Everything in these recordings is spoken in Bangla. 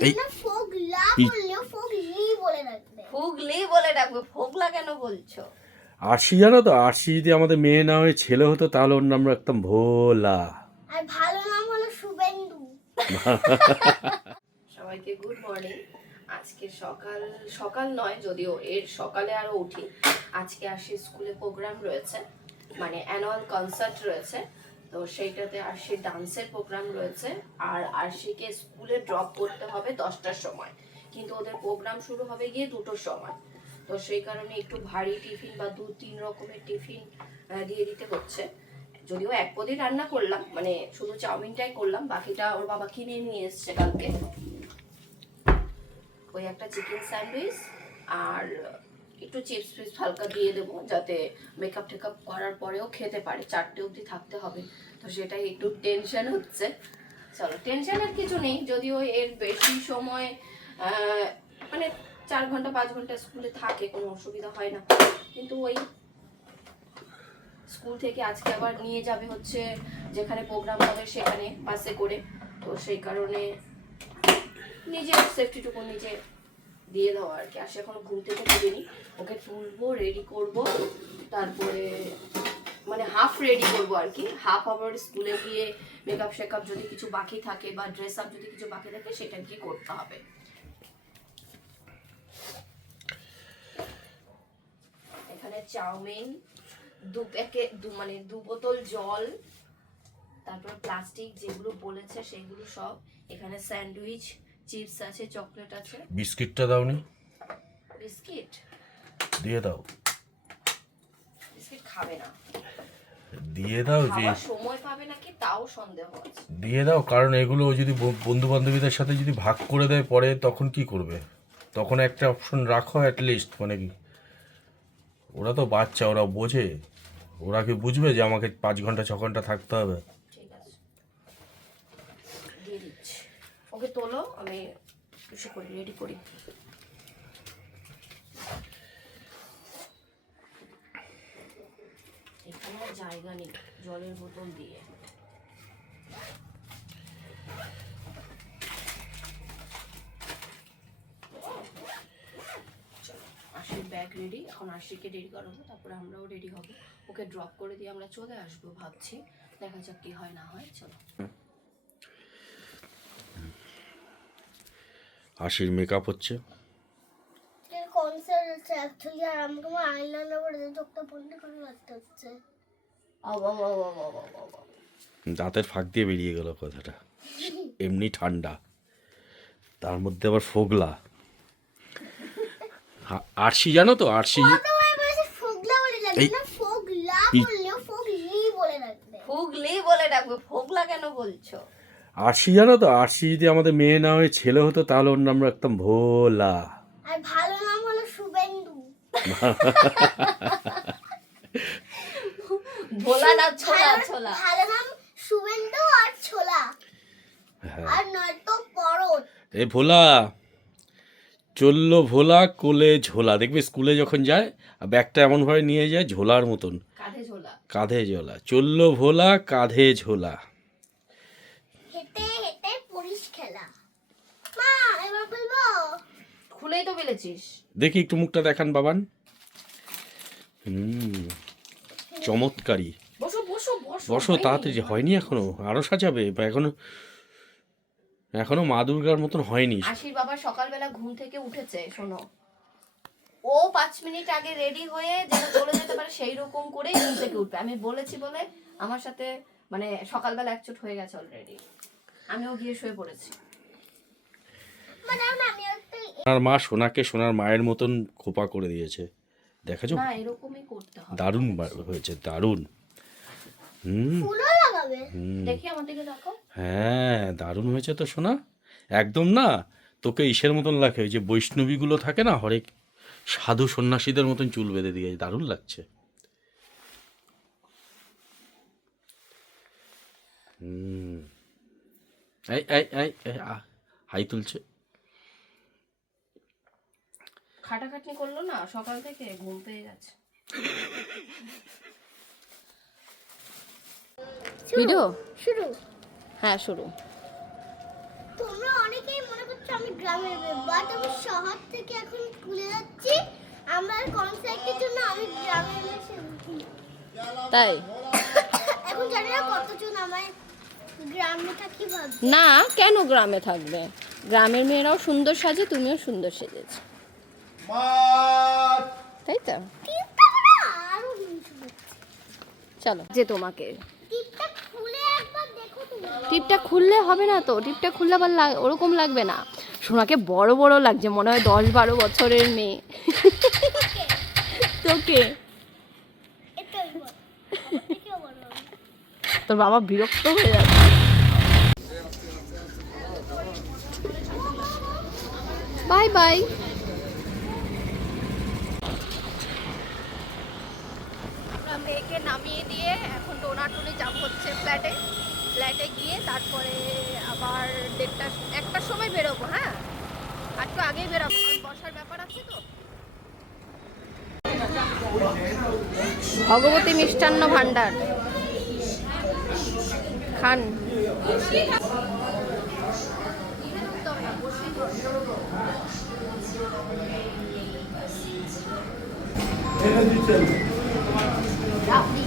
এই- না ফোগলা এই- বললেও ফোগলি বলে ডাকবে। ফুগলি বলে ডাকবে ফোগলা কেন বলছো? আরশি জানো তো আরশি যদি আমাদের মেয়ে না হয়ে ছেলে হতো তাহলে ওর নাম রাখতাম ভোলা। আর ভালো নাম হলো শুভেন্দু। সবাইকে গুড মর্নিং আজকে সকাল সকাল নয় যদিও এর সকালে আরও উঠি। আজকে আসি স্কুলে প্রোগ্রাম রয়েছে মানে অ্যানুয়াল কনসার্ট রয়েছে। তো সেইটাতে আরশি ডান্সের প্রোগ্রাম রয়েছে, আর আরশিকে স্কুলে ড্রপ করতে হবে দশটার সময়। কিন্তু ওদের প্রোগ্রাম শুরু হবে গিয়ে দুটোর সময়। তো সেই কারণে একটু ভারী টিফিন বা দু তিন রকমের টিফিন দিয়ে দিতে হচ্ছে। যদিও এক পদই রান্না করলাম মানে শুধু চাউমিনটাই করলাম, বাকিটা ওর বাবা কিনে নিয়ে এসছে কালকে। ওই একটা চিকেন স্যান্ডউইচ আর একটু চিপস ফিপস হালকা দিয়ে দেবো, যাতে মেকআপ টেকআপ করার পরেও খেতে পারে। চারটে অবধি থাকতে হবে। তো সেটাই একটু টেনশন হচ্ছে। চলো টেনশনের কিছু নেই। যদিও এর বেশি সময় মানে চার ঘণ্টা, পাঁচ ঘণ্টা স্কুলে থাকে, কোনো অসুবিধা হয় না। কিন্তু ওই স্কুল থেকে আজকে আবার নিয়ে যাবে হচ্ছে, যেখানে প্রোগ্রাম হবে সেখানে বাসে করে। তো সেই কারণে নিজের সেফটিটুকু নিজে দিয়ে দেওয়া আর কি। আর সে এখনও ঘুম থেকে তুলিনি ওকে তুলবো রেডি করব। তারপরে মানে হাফ রেডি করব আর কি। হাফ আবার স্কুলে গিয়ে মেকআপ শেকআপ যদি কিছু বাকি থাকে বা ড্রেস আপ যদি কিছু বাকি থাকে, সেটা গিয়ে করতে হবে। এখানে চাউমিন, দু প্যাকেট, দু মানে দু বোতল জল, তারপর প্লাস্টিক যেগুলো বলেছে সেগুলো সব। এখানে স্যান্ডউইচ চিপস আছে চকলেট আছে। বিস্কিটটা দাওনি। বিস্কিট? দিয়ে দাও। বিস্কিট খাবে না। দিয়ে দাও যে সময় পাবে নাকি তাও সন্দেহ আছে। দিয়ে দাও কারণ এগুলো যদি বন্ধু বান্ধবীদের সাথে যদি ভাগ করে দেয় পরে তখন কি করবে? তখন একটা অপশন রাখো অ্যাট লিস্ট মানে কি? ওরা তো বাচ্চা ওরা বোঝে। ওরা কি বুঝবে যে আমাকে পাঁচ ঘণ্টা ছ ঘণ্টা থাকতে হবে ঠিক আছে দিয়ে দিচ্ছি ওকে তোলো, আমি কিছু করি রেডি করি। এখানে জায়গা নেই, জলের বোতল দিয়ে। আশির ব্যাগ রেডি এখন আশিকে রেডি করাবো, তারপরে আমরাও রেডি হব। ওকে ড্রপ করে দিয়ে আমরা চলে আসব, ভাবছি। দেখা যাক কি হয়, না হয়, চলো। আশির মেকআপ হচ্ছে। কনসার্ট হচ্ছে অ্যাকচুয়ালি আর আমাকে আমার আইলাইনার করে চোখটা বন্ধ করে রাখতে হচ্ছে। আবা বাবা বাবা বাবা বাবা দাঁতের ফাঁক দিয়ে বেরিয়ে গেল কথাটা। এমনি ঠান্ডা। তার মধ্যে আবার ফোগলা। আরশি জানো তো আরশি। ফোগলা বলে এই- ডাকবে ফোগলা কেন বলছো? আরশি জানো তো? আরশি যদি আমাদের মেয়ে না হয়ে ছেলে হতো তাহলে ওর নাম রাখতাম ভোলা। আর ভালো নাম হলো শুভেন্দু। ভোলা না ছোলা ছোলা। ভালো নাম শুভেন্দু আর ছোলা। হ্যাঁ। আর নয়তো পরত এ ভোলা চলল ভোলা কোলে ঝোলা। দেখবে স্কুলে যখন যায় আর ব্যাগটা এমনভাবে নিয়ে যায় ঝোলার মতন। কাঁধে ঝোলা। কাঁধে ঝোলা। চলল ভোলা কাঁধে ঝোলা হেঁটে হেঁটে পরিস খেলা মা এবার বলব খুলেই তো ফেলেছিস। দেখি একটু মুখটা দেখান বাবান। হুম চমৎকারী। বসো বসো বসো। বসো তাড়াতাড়ি হয়নি এখনও আরও সাজাবে বা এখনও এখনও মা দুর্গার মতন হয়নি। আশির বাবা সকালবেলা ঘুম থেকে উঠেছে শোনো। ও পাঁচ মিনিট আগে রেডি হয়ে যেন চলে যেতে পারে সেই রকম করে ঘুম থেকে উঠবে। আমি বলেছি বলে আমার সাথে মানে সকালবেলা একচুট হয়ে গেছে অলরেডি আমিও গিয়ে শুয়ে পড়েছি। সোনার মা সোনাকে সোনার মায়ের মতন খোপা করে দিয়েছে। দেখেছ? না এরকমই করতে হবে দারুণ হয়েছে দারুণ। হুম। দেখি দেখো। হ্যাঁ দারুণ হয়েছে তো সোনা। একদম না তোকে ইসের মতন লাগে ওই যে বৈষ্ণবীগুলো থাকে না হরেক সাধু সন্ন্যাসীদের মতন চুল বেঁধে দিয়ে দারুণ লাগছে। হুম। এই এই এই এই, হাই তুলছে। খাটাখাটনি করল না সকাল থেকে ঘুম পেয়ে গেছে। ভিডিও? শুরু। হ্যাঁ শুরু। হচ্ছে আমি গ্রামের বাট আমি শহর থেকে এখন স্কুলে যাচ্ছি। আমার কনসার্টের জন্য আমি গ্রামের মেয়ে সেজেছি। তাই? এখন জানি না কতজন আমার গ্রামে থাকি না কেন গ্রামে থাকবে? গ্রামের মেয়েরাও সুন্দর সাজে তুমিও সুন্দর সেজেছো। তাই তো। চলো। যে তোমাকে। টিপটা খুলে একবার দেখো তুমি। টিপটা খুললে হবে না তো। টিপটা খুললে আবার লাগ- ওরকম লাগবে না। সোনাকে বড় বড় লাগছে মনে হয় দশ বারো বছরের মেয়ে। তোকে। তোর বাবা বিরক্ত হয়ে যাচ্ছে বাই বাই আমরা মেয়েকে দিয়ে এখন টোনাটুনি যাব হচ্ছে ফ্ল্যাটে। ফ্ল্যাটে গিয়ে তারপরে আবার দেড়টা একটার সময় বেরোবো হ্যাঁ? আর একটু আগেই বেরোবো বসার ব্যাপার আছে তো। ভগবতী মিষ্টান্ন ভাণ্ডার। খান। तब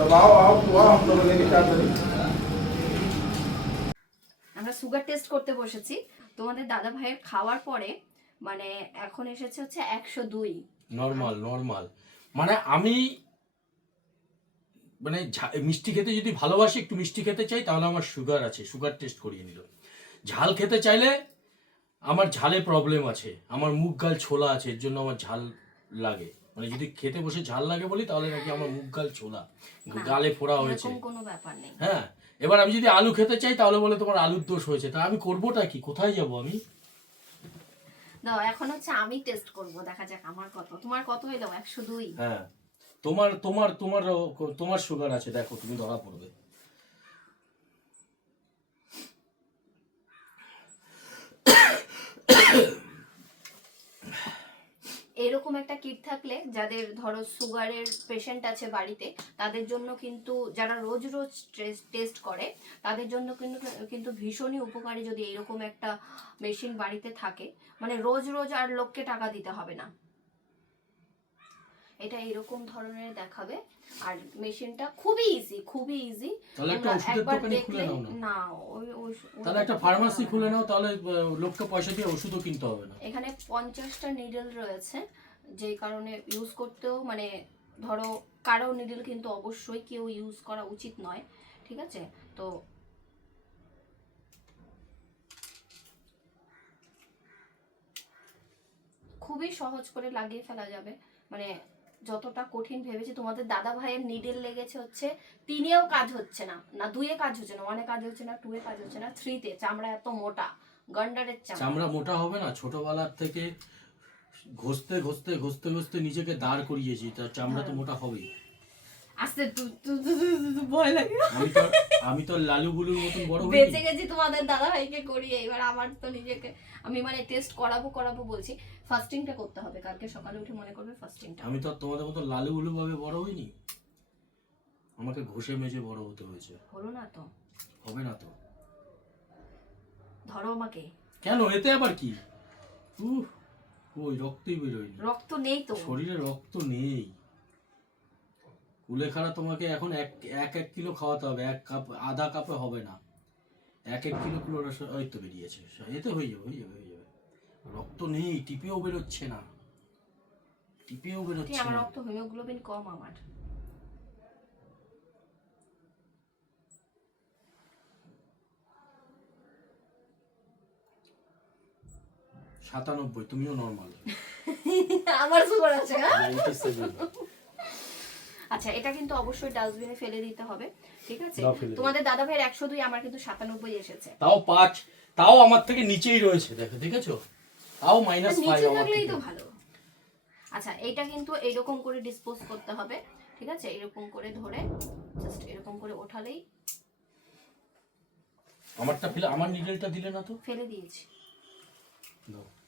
आओ आओ तो आओ हम लोग लेके क्या करें আমরা সুগার টেস্ট করতে বসেছি তোমাদের দাদা ভাইয়ের খাওয়ার পরে মানে এখন এসেছে হচ্ছে একশো দুই নর্মাল নর্মাল মানে আমি মানে ঝা- মিষ্টি খেতে যদি ভালোবাসি একটু মিষ্টি খেতে চাই তাহলে আমার সুগার আছে সুগার টেস্ট করিয়ে নিল ঝাল খেতে চাইলে আমার ঝালে প্রবলেম আছে আমার মুখ গাল ছোলা আছে এর জন্য আমার ঝাল লাগে মানে যদি খেতে বসে ঝাল লাগে বলি তাহলে নাকি আমার মুখ গাল ছোলা। গালে ফোড়া হয়েছে। কোনো ব্যাপার নেই। হ্যাঁ এবার আমি যদি আলু খেতে চাই তাহলে বলে তোমার আলুর দোষ হয়েছে। তা আমি করবোটা কি? কোথায় যাব আমি? দাও এখন হচ্ছে আমি টেস্ট করব দেখা যাক আমার কত। তোমার কত হইল একশো দুই। হ্যাঁ তোমার তোমার তোমার তোমার সুগার আছে দেখো তুমি ধরা পড়বে। এরকম একটা কিট থাকলে যাদের ধরো সুগারের পেশেন্ট আছে বাড়িতে, তাদের জন্য কিন্তু যারা রোজ রোজ টেস্ট করে, তাদের জন্য কিন্তু কিন্তু ভীষণই উপকারী যদি এরকম একটা মেশিন বাড়িতে থাকে। মানে রোজ রোজ আর লোককে টাকা দিতে হবে না। এটা এরকম ধরনের দেখাবে। আর মেশিনটা খুবই ইজি খুবই ইজি তাহলে একটা ওষুধের দোকানই খুলে নাও না? ওই তাহলে একটা ফার্মাসি খুলে নাও তাহলে লোককে পয়সা দিয়ে ওষুধও কিনতে হবে না। এখানে পঞ্চাশটা নিডল রয়েছে। যে কারণে ইউজ করতেও মানে ধরো কারও নিডল কিন্তু অবশ্যই কেউ ইউজ করা উচিত নয় ঠিক আছে? তো খুবই সহজ করে লাগিয়ে ফেলা যাবে। মানে যতটা কঠিন ভেবেছি তোমাদের দাদা ভাইয়ের নিডেল লেগেছে হচ্ছে তিনেও কাজ হচ্ছে না। না দুয়ে কাজ হচ্ছে না ওয়ানে কাজ হচ্ছে না টুয়ে কাজ হচ্ছে না থ্রিতে। চামড়া এত মোটা গন্ডারের চামড়া। চামড়া মোটা হবে না ছোটবেলার থেকে ঘষতে ঘষতে ঘষতে ঘষতে নিজেকে দাঁড় করিয়েছি। তার চামড়া তো মোটা হবেই। আস্তে ভয় লাগে। আমি তো আমি তো লালু গুলুর মতন বড় বেঁচে গেছি তোমাদের দাদা ভাইকে করিয়ে এবার আমার তো নিজেকে আমি মানে টেস্ট করাবো করাবো বলছি। ফাস্টিংটা করতে হবে। কালকে সকালে উঠে মনে করবে ফাস্টিংটা আমি তো আর তোমাদের মতো লালু গুলু ভাবে বড় হইনি? আমাকে ঘষে মেজে বড় হতে হয়েছে। হলো না তো। হবে না তো। ধরো আমাকে। কেন? এতে আবার কি? উহ, ওই রক্তই বেরোয়নি। রক্ত নেই তো। শরীরে রক্ত নেই। কুলেখাড়া তোমাকে এখন এক এক এক কিলো খাওয়াতে হবে। এক কাপ আধা কাপে হবে না। এক এক কিলো কুলো ওই তো বেরিয়েছে। এতে হয়ে যাবে হয়ে যাবে হয়ে যাবে। রক্ত নেই টিপেও বেরোচ্ছে না। টিপেও ঠিক বেরোচ্ছে আমার রক্ত হিমোগ্লোবিন কম আমার। সাতানব্বই তুমিও নর্মাল আমার সুগার আছে হ্যাঁ? আচ্ছা এটা কিন্তু অবশ্যই ডাস্টবিনে ফেলে দিতে হবে ঠিক আছে। তোমাদের দাদা ভাইয়ের একশো দুই আমার কিন্তু সাতানব্বই এসেছে। তাও পাঁচ তাও আমার থেকে নিচেই রয়েছে দেখো দেখেছ? তাও মাইনাস ফাইভ আমার তো ভালো। আচ্ছা এইটা কিন্তু এইরকম করে ডিসপোজ করতে হবে ঠিক আছে? এরকম করে ধরে জাস্ট এরকম করে ওঠালেই আমারটা ফেলে আমার নিডেলটা দিলে না তো? ফেলে দিয়েছি।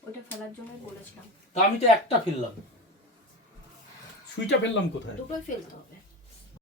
ওটা ফেলার জন্যই বলেছিলাম। তা আমি তো একটা ফেললাম। সুইটা ফেললাম কোথায়? দুটোই ফেলতে হবে।